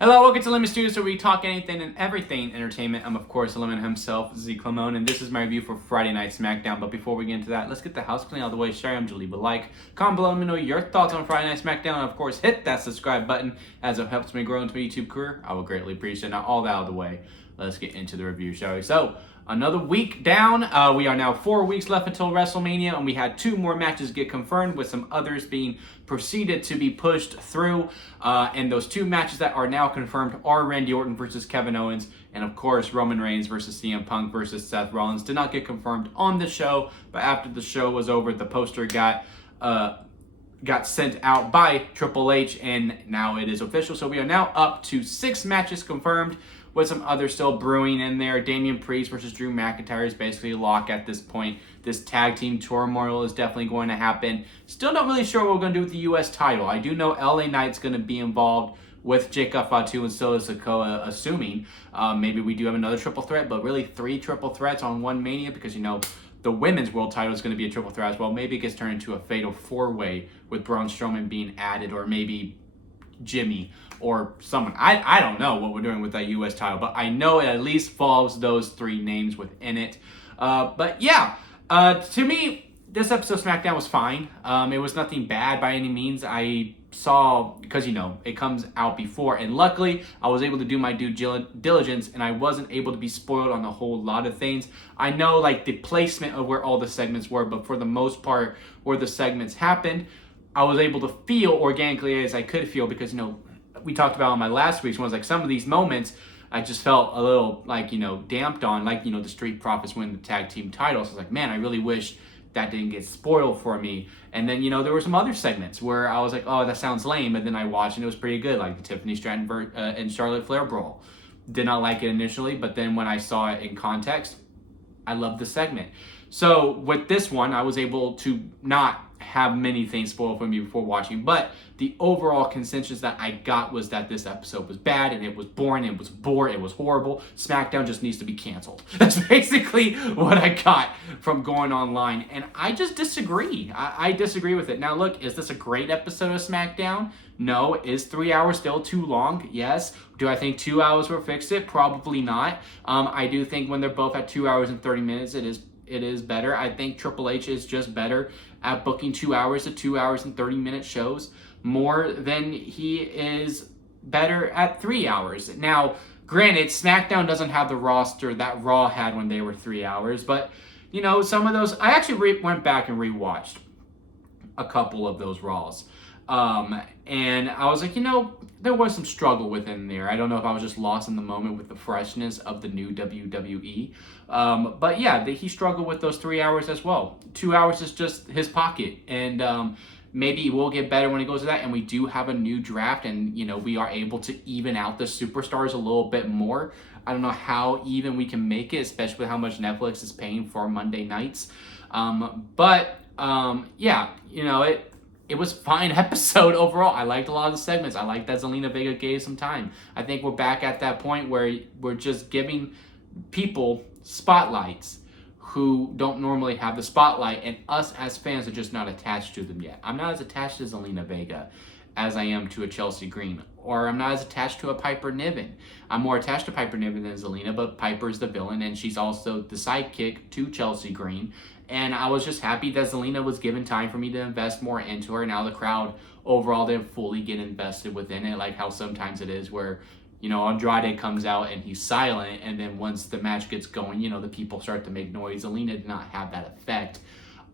Hello, welcome to Lemon Studios, where we talk anything and everything entertainment. I'm, of course, Lemon himself, Z Clamone, and this is my review for Friday Night SmackDown. But before we get into that, let's get the house clean out of the way. Share them, leave a like, comment below, let me know your thoughts on Friday Night SmackDown, and of course, hit that subscribe button as it helps me grow into my YouTube career. I will greatly appreciate it. Now, all that out of the way, let's get into the review, shall we? So, another week down. We are now 4 weeks left until WrestleMania, and we had 2 more matches get confirmed, with some others being proceeded to be pushed through. And those 2 matches that are now confirmed are Randy Orton versus Kevin Owens, and of course Roman Reigns versus CM Punk versus Seth Rollins. Did not get confirmed on the show, but after the show was over, the poster got sent out by Triple H, and now it is official. So we are now up to 6 matches confirmed, with some others still brewing in there. Damian Priest versus Drew McIntyre is basically a lock at this point. This tag team turmoil is definitely going to happen. Still not really sure what we're going to do with the U.S. title. I do know LA Knight's going to be involved with Jacob Fatu and Solo Sikoa, assuming. Maybe we do have another triple threat, but really 3 triple threats on one Mania, because, you know, the women's world title is going to be a triple threat as well. Maybe it gets turned into a fatal 4-way with Braun Strowman being added, or maybe Jimmy or someone. I don't know what we're doing with that U.S. title, but I know it at least follows those 3 names within it. But yeah, to me, this episode of SmackDown was fine. It was nothing bad by any means. I saw, because, you know, it comes out before, and luckily I was able to do my due diligence, and I wasn't able to be spoiled on a whole lot of things. I know, like, the placement of where all the segments were, but for the most part, where the segments happened, I was able to feel organically as I could feel, because, you know, we talked about on my last week's ones, like, some of these moments I just felt a little, like, you know, damped on, like, you know, the Street Profits win the tag team titles. I was like, man, I really wish that didn't get spoiled for me. And then, you know, there were some other segments where I was like, oh, that sounds lame, and then I watched and it was pretty good, like the Tiffany Stratton and Charlotte Flair brawl. Did not like it initially, but then when I saw it in context, I loved the segment. So with this one, I was able to not have many things spoiled for me before watching, but the overall consensus that I got was that this episode was bad, and it was boring, it was bored, it was horrible. SmackDown just needs to be canceled. That's basically what I got from going online, and I just disagree. I disagree with it. Now look, is this a great episode of SmackDown? No. Is 3 hours still too long? Yes. Do I think 2 hours will fix it? Probably not. I do think when they're both at 2 hours and 30 minutes, it is better. I think Triple H is just better at booking 2 hours to 2 hours and 30-minute shows more than he is better at 3 hours. Now, granted, SmackDown doesn't have the roster that Raw had when they were 3 hours, but, you know, some of those, I actually went back and rewatched a couple of those Raws. And I was like, you know, there was some struggle within there. I don't know if I was just lost in the moment with the freshness of the new WWE. But yeah, he struggled with those 3 hours as well. 2 hours is just his pocket. And maybe it will get better when it goes to that. And we do have a new draft, and, you know, we are able to even out the superstars a little bit more. I don't know how even we can make it, especially with how much Netflix is paying for Monday nights. Yeah, you know, it was a fine episode overall. I liked a lot of the segments. I liked that Zelina Vega gave some time. I think we're back at that point where we're just giving people spotlights who don't normally have the spotlight, and us as fans are just not attached to them yet. I'm not as attached to Zelina Vega as I am to a Chelsea Green, or I'm not as attached to a Piper Niven. I'm more attached to Piper Niven than Zelina, but Piper's the villain, and she's also the sidekick to Chelsea Green. And I was just happy that Zelina was given time for me to invest more into her. Now the crowd overall didn't fully get invested within it, like how sometimes it is where, you know, Andrade comes out and he's silent, and then once the match gets going, you know, the people start to make noise. Zelina did not have that effect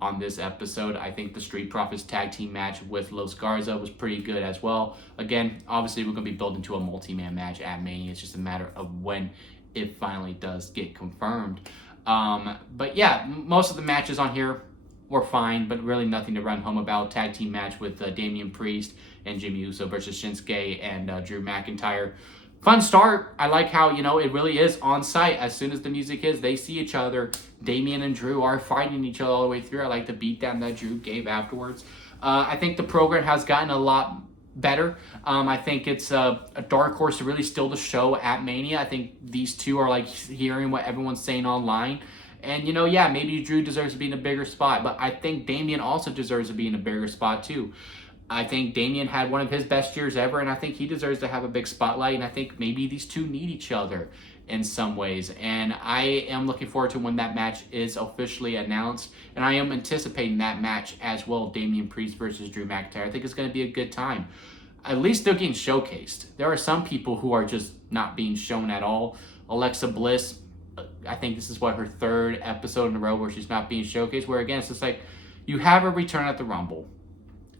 on this episode. I think the Street Profits tag team match with Los Garza was pretty good as well. Again, obviously we're going to be building to a multi-man match at Mania. It's just a matter of when it finally does get confirmed. But yeah, most of the matches on here were fine, but really nothing to run home about. Tag team match with Damian Priest and Jimmy Uso versus Shinsuke and Drew McIntyre. Fun start. I like how, you know, it really is on site. As soon as the music hits, they see each other. Damian and Drew are fighting each other all the way through. I like the beatdown that Drew gave afterwards. I think the program has gotten a lot better. I think it's a dark horse to really steal the show at Mania. I think these two are like hearing what everyone's saying online. And, you know, yeah, maybe Drew deserves to be in a bigger spot, but I think Damian also deserves to be in a bigger spot too. I think Damian had one of his best years ever, and I think he deserves to have a big spotlight, and I think maybe these two need each other in some ways. And I am looking forward to when that match is officially announced, and I am anticipating that match as well, Damian Priest versus Drew McIntyre. I think it's going to be a good time. At least they're getting showcased. There are some people who are just not being shown at all. Alexa Bliss, I think this is her third episode in a row where she's not being showcased, where again, it's just like, you have her return at the Rumble,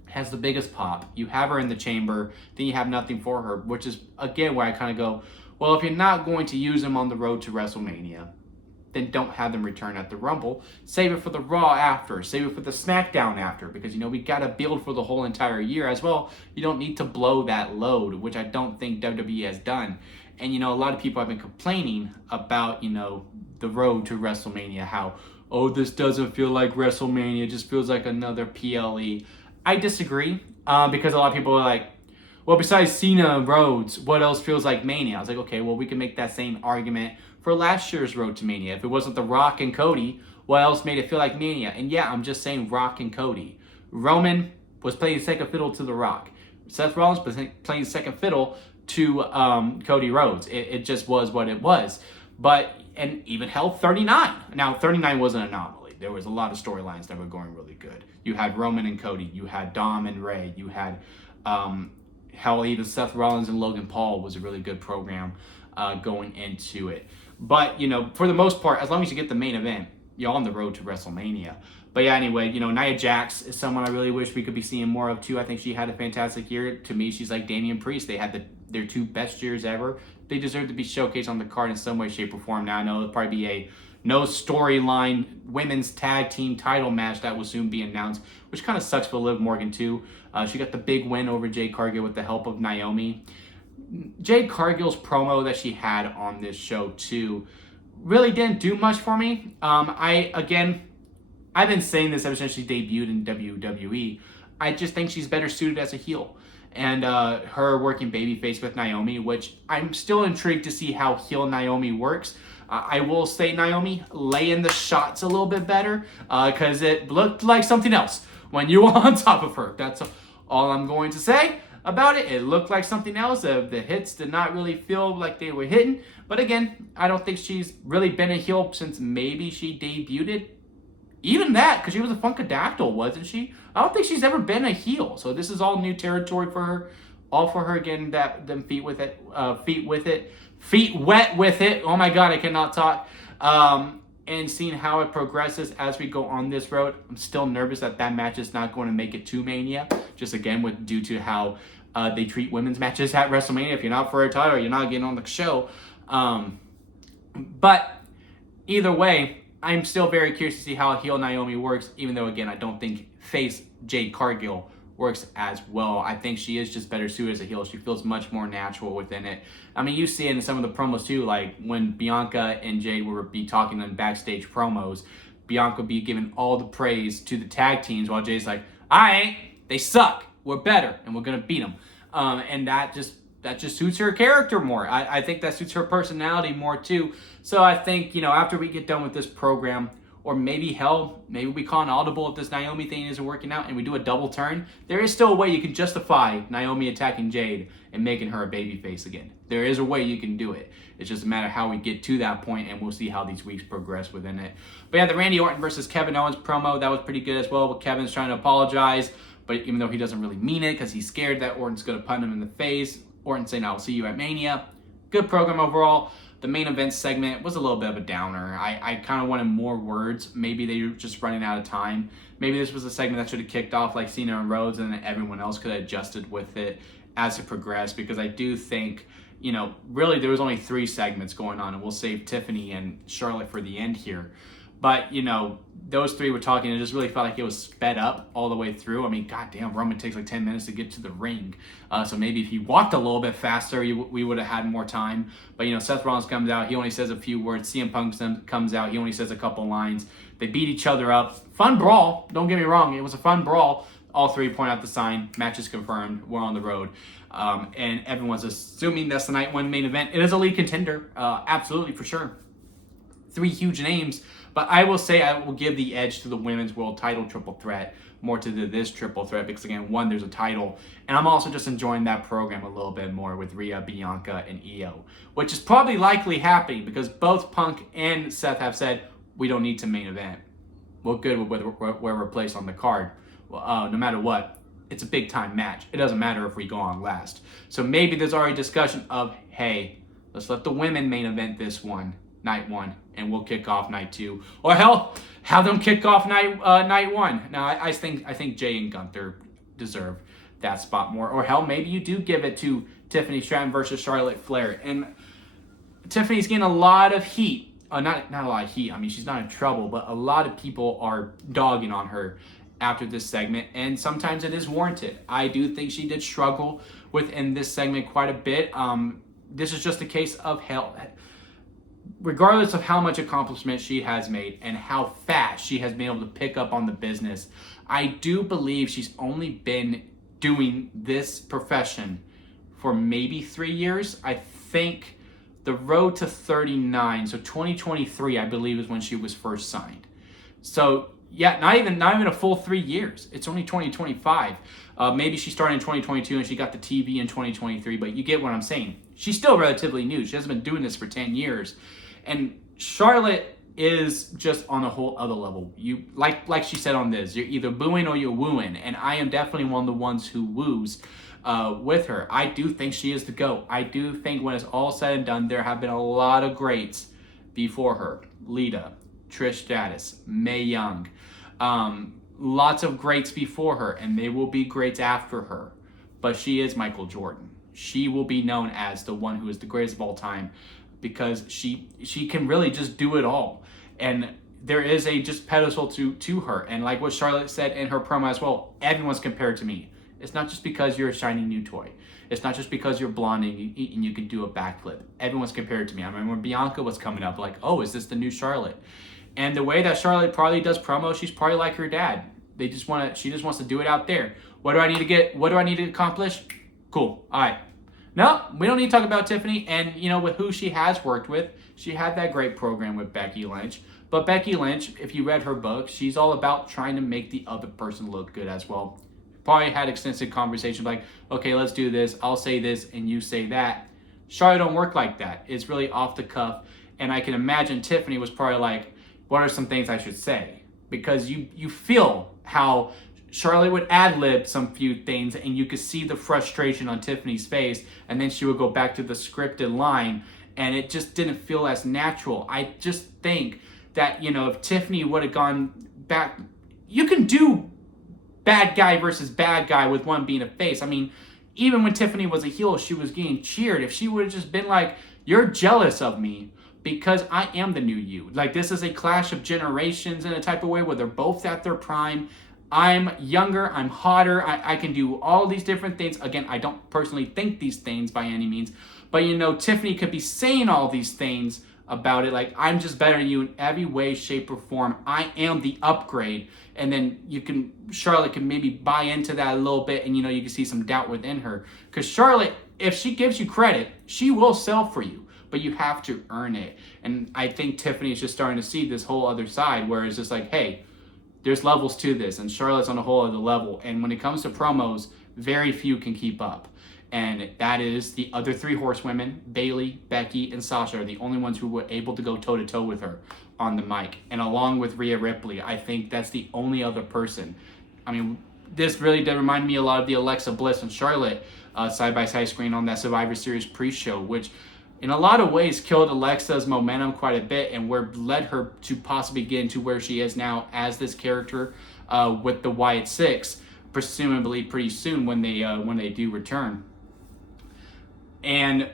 has the biggest pop, you have her in the chamber, then you have nothing for her, which is, again, where I kind of go, well, if you're not going to use them on the road to WrestleMania, then don't have them return at the Rumble. Save it for the Raw after, save it for the SmackDown after, because, we got to build for the whole entire year as well. You don't need to blow that load, which I don't think WWE has done. And, a lot of people have been complaining about, the road to WrestleMania, how, oh, this doesn't feel like WrestleMania, it just feels like another PLE. I disagree, because a lot of people are like, well, besides Cena and Rhodes, what else feels like Mania? I was like, okay, well, we can make that same argument for last year's Road to Mania. If it wasn't The Rock and Cody, what else made it feel like Mania? And yeah, I'm just saying Rock and Cody. Roman was playing second fiddle to The Rock. Seth Rollins was playing second fiddle to Cody Rhodes. It just was what it was. And even hell, 39. Now, 39 was an anomaly. There was a lot of storylines that were going really good. You had Roman and Cody. You had Dom and Ray. You had, even Seth Rollins and Logan Paul was a really good program going into it. But, for the most part, as long as you get the main event, you're on the road to WrestleMania. But yeah, anyway, Nia Jax is someone I really wish we could be seeing more of too. I think she had a fantastic year. To me, she's like Damian Priest. They had their two best years ever. They deserve to be showcased on the card in some way, shape, or form. Now, I know it'll probably be a no storyline women's tag team title match that will soon be announced, which kind of sucks for Liv Morgan too. She got the big win over Jade Cargill with the help of Naomi. Jade Cargill's promo that she had on this show too really didn't do much for me. I've been saying this ever since she debuted in WWE. I just think she's better suited as a heel. And her working babyface with Naomi, which I'm still intrigued to see how heel Naomi works. I will say, Naomi, lay in the shots a little bit better, because it looked like something else when you were on top of her. That's all I'm going to say about it. It looked like something else. The hits did not really feel like they were hitting. But again, I don't think she's really been a heel since maybe she debuted. Even that, because she was a Funkadactyl, wasn't she? I don't think she's ever been a heel. So this is all new territory for her. All for her getting them feet wet with it. Oh my God, I cannot talk. And seeing how it progresses as we go on this road. I'm still nervous that match is not going to make it to Mania. Just again, due to how they treat women's matches at WrestleMania. If you're not for a title, you're not getting on the show. But either way, I'm still very curious to see how heel Naomi works, even though, again, I don't think face Jade Cargill works as well. I think she is just better suited as a heel. She feels much more natural within it. I mean, you see it in some of the promos too, like when Bianca and Jade would be talking in backstage promos, Bianca would be giving all the praise to the tag teams while Jade's like, they suck. We're better, and we're going to beat them. And that just suits her character more. I think that suits her personality more too. So I think, after we get done with this program, or maybe we call an audible if this Naomi thing isn't working out and we do a double turn, there is still a way you can justify Naomi attacking Jade and making her a babyface again. There is a way you can do it. It's just a matter of how we get to that point, and we'll see how these weeks progress within it. But yeah, the Randy Orton versus Kevin Owens promo, that was pretty good as well. But Kevin's trying to apologize, but even though he doesn't really mean it because he's scared that Orton's going to punt him in the face, Orton saying, I'll see you at Mania. Good program overall. The main event segment was a little bit of a downer. I kind of wanted more words. Maybe they were just running out of time. Maybe this was a segment that should have kicked off like Cena and Rhodes, and then everyone else could have adjusted with it as it progressed, because I do think, really there was only 3 segments going on, and we'll save Tiffany and Charlotte for the end here. But, those 3 were talking, and it just really felt like it was sped up all the way through. I mean, goddamn, Roman takes like 10 minutes to get to the ring. So maybe if he walked a little bit faster, we would have had more time. But, Seth Rollins comes out. He only says a few words. CM Punk comes out. He only says a couple lines. They beat each other up. Fun brawl. Don't get me wrong. It was a fun brawl. All 3 point out the sign. Match is confirmed. We're on the road. And everyone's assuming that's the night 1 main event. It is a lead contender. Absolutely, for sure. 3 huge names. But I will say I will give the edge to the women's world title triple threat more to this triple threat because, again, one, there's a title. And I'm also just enjoying that program a little bit more with Rhea, Bianca, and Io, which is probably likely happening because both Punk and Seth have said, we don't need to main event. We're good with where we're placed on the card. Well, no matter what, it's a big time match. It doesn't matter if we go on last. So maybe there's already discussion of, hey, let's let the women main event this one, night one, and we'll kick off night two. Or hell, have them kick off night one. Now, I think Jay and Gunther deserve that spot more. Or hell, maybe you do give it to Tiffany Stratton versus Charlotte Flair. And Tiffany's getting a lot of heat. Not a lot of heat. I mean, she's not in trouble, but a lot of people are dogging on her after this segment, and sometimes it is warranted. I do think she did struggle within this segment quite a bit. This is just a case of hell. Regardless of how much accomplishment she has made and how fast she has been able to pick up on the business, I do believe she's only been doing this profession for maybe 3 years. I think the road to 39, so 2023, I believe, is when she was first signed. So yeah, not even a full 3 years. It's only 2025. Maybe she started in 2022 and she got the TV in 2023, but you get what I'm saying. She's still relatively new. She hasn't been doing this for 10 years. And Charlotte is just on a whole other level. You like she said on this, you're either booing or you're wooing. And I am definitely one of the ones who woos with her. I do think she is the GOAT. I do think when it's all said and done, there have been a lot of greats before her. Lita, Trish Stratus, Mae Young. Lots of greats before her, and they will be greats after her. But she is Michael Jordan. She will be known as the one who is the greatest of all time because she can really just do it all. And there is a just pedestal to her. And like what Charlotte said in her promo as well, everyone's compared to me. It's not just because you're a shiny new toy. It's not just because you're blonde and you can do a backflip. Everyone's compared to me. I remember when Bianca was coming up, like, oh, is this the new Charlotte? And the way that Charlotte probably does promo, she's probably like her dad. She just wants to do it out there. What do I need to get? What do I need to accomplish? Cool. All right. No, we don't need to talk about Tiffany. And, with who she has worked with, she had that great program with Becky Lynch. But Becky Lynch, if you read her book, she's all about trying to make the other person look good as well. Probably had extensive conversations like, okay, let's do this. I'll say this and you say that. Charlotte don't work like that. It's really off the cuff. And I can imagine Tiffany was probably like, what are some things I should say? Because you feel how Charlotte would ad-lib some few things and you could see the frustration on Tiffany's face, and then she would go back to the scripted line and it just didn't feel as natural. I just think that, if Tiffany would have gone back, you can do bad guy versus bad guy with one being a face. I mean, even when Tiffany was a heel, she was getting cheered. If she would have just been like, you're jealous of me because I am the new you. Like, this is a clash of generations in a type of way where they're both at their prime. I'm younger, I'm hotter, I can do all these different things. Again, I don't personally think these things by any means, but Tiffany could be saying all these things about it, like, I'm just better than you in every way, shape, or form. I am the upgrade. And then Charlotte can maybe buy into that a little bit, and you can see some doubt within her. Because Charlotte, if she gives you credit, she will sell for you, but you have to earn it. And I think Tiffany is just starting to see this whole other side where it's just like, hey, there's levels to this, and Charlotte's on a whole other level. And when it comes to promos, very few can keep up. And that is the other three horsewomen, Bayley, Becky, and Sasha, are the only ones who were able to go toe-to-toe with her on the mic. And along with Rhea Ripley, I think that's the only other person. I mean, this really did remind me a lot of the Alexa Bliss and Charlotte side-by-side screen on that Survivor Series pre-show, which in a lot of ways killed Alexa's momentum quite a bit and led her to possibly get into where she is now as this character with the Wyatt Six, presumably pretty soon when they do return. And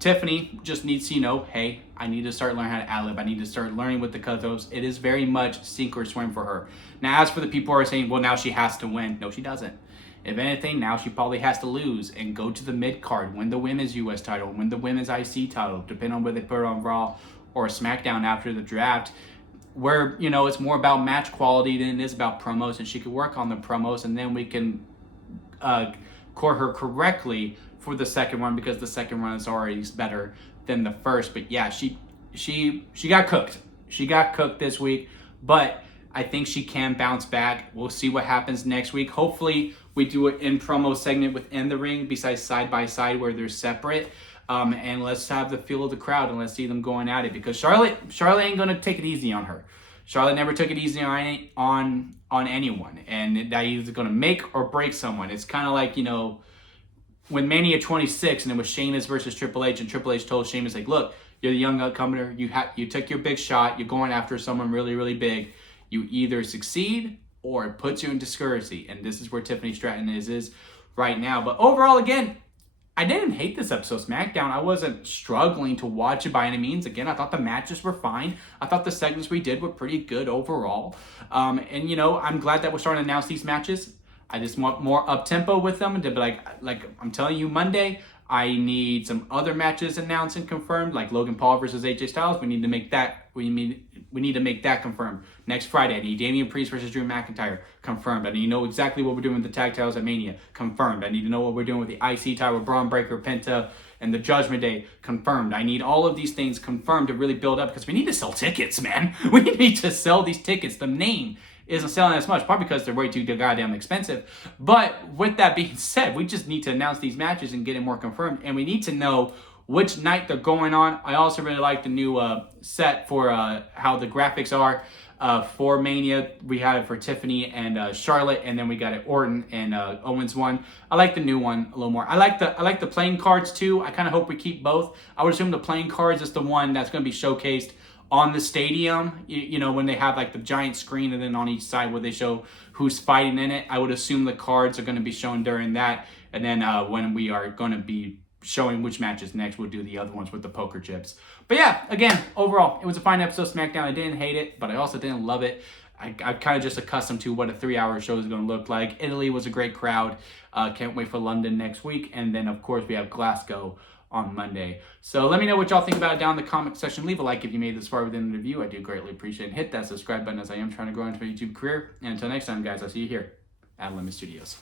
Tiffany just needs to hey, I need to start learning how to ad-lib. I need to start learning with the cut-offs. It is very much sink or swim for her. Now, as for the people who are saying, well, now she has to win. No, she doesn't. If anything, now she probably has to lose and go to the mid-card, win the women's U.S. title, win the women's IC title, depending on whether they put her on Raw or SmackDown after the draft, where, it's more about match quality than it is about promos, and she could work on the promos, and then we can court her correctly for the second one, because the second one is already better than the first. But yeah, she got cooked. She got cooked this week, but I think she can bounce back. We'll see what happens next week. Hopefully, we do an in promo segment within the ring besides side by side where they're separate. And let's have the feel of the crowd and let's see them going at it, because Charlotte ain't gonna take it easy on her. Charlotte never took it easy on anyone, and that either gonna make or break someone. It's kind of like, you know, when Mania 26 and it was Sheamus versus Triple H, and Triple H told Sheamus, like, look, you're the young upcomer, you took your big shot, you're going after someone really, really big. You either succeed or it puts you in discouragement, and this is where Tiffany Stratton is right now. But overall, again, I didn't hate this episode of SmackDown. I wasn't struggling to watch it by any means. Again, I thought the matches were fine. I thought the segments we did were pretty good overall. And, you know, I'm glad that we're starting to announce these matches. I just want more up-tempo with them. And to be like I'm telling you, Monday, I need some other matches announced and confirmed, like Logan Paul versus AJ Styles. We need to make that. We need to make that confirmed. Next Friday, I need Damian Priest versus Drew McIntyre, confirmed. I need to know exactly what we're doing with the tag titles at Mania, confirmed. I need to know what we're doing with the IC title with Braun Breaker, Penta, and the Judgment Day, confirmed. I need all of these things confirmed to really build up, because we need to sell tickets, man. We need to sell these tickets. The name isn't selling as much, probably because they're way too goddamn expensive. But with that being said, we just need to announce these matches and get it more confirmed, and we need to know which night they're going on. I also really like the new set for how the graphics are for Mania. We have it for Tiffany and Charlotte, and then we got it Orton and Owens one. I like the new one a little more. I like the playing cards too. I kind of hope we keep both. I would assume the playing cards is the one that's going to be showcased on the stadium, you know, when they have like the giant screen and then on each side where they show who's fighting in it. I would assume the cards are going to be shown during that. And then when we are going to be showing which matches next, we'll do the other ones with the poker chips. But yeah, again, overall, it was a fine episode of SmackDown. I didn't hate it, but I also didn't love it. I'm kind of just accustomed to what a 3-hour show is going to look like. Italy was a great crowd. Can't wait for London next week. And then, of course, we have Glasgow on Monday. So let me know what y'all think about it down in the comment section. Leave a like if you made this far within the review. I do greatly appreciate it. And hit that subscribe button, as I am trying to grow into my YouTube career. And until next time, guys, I'll see you here at Lemon Studios.